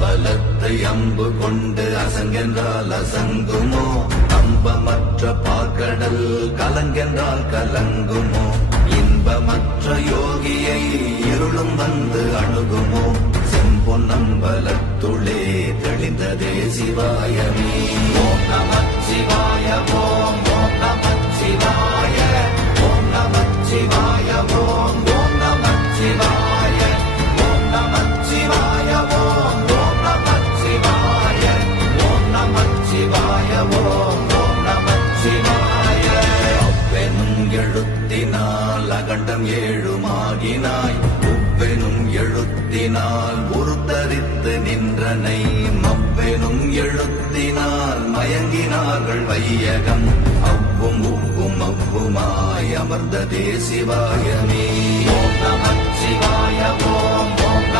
அம்பலத்தை அம்பு கொண்டு அசங்கென்றால் அசங்குமோ? அம்பமற்ற பாக்கடல் கலங்கென்றால் கலங்குமோ? இன்பமற்ற யோகியை இருளும் வந்து அணுகுமோ? செம்பொன்னம்பலத்துளே தெளிந்ததே சிவாயமே. ஓம் நமச்சிவாய ஓம் ஓம் நமச்சிவாய ஓம் நமச்சிவாய ஓம் ஓம் நமச்சிவாய ஓம் நமச்சிவாய ஓம் ஓம் நமச்சிவாய ஓம் நமச்சிவாய ஓம் ஓம் நமச்சிவாய. அவ்வெனும் எழுத்தினால் அகண்டம் ஏழுமாகினாய், உவ்வெனும் எழுத்தினால் உருத்தரித்து நின்றனை, மவ்வெனும் எழுத்தினால் மயங்கினார்கள் வையகம். அவ்வும் உவ்வும் அவ்வுமாய் அமர்ந்ததே சிவாயமே. ஓம் நமச்சிவாய ஓம்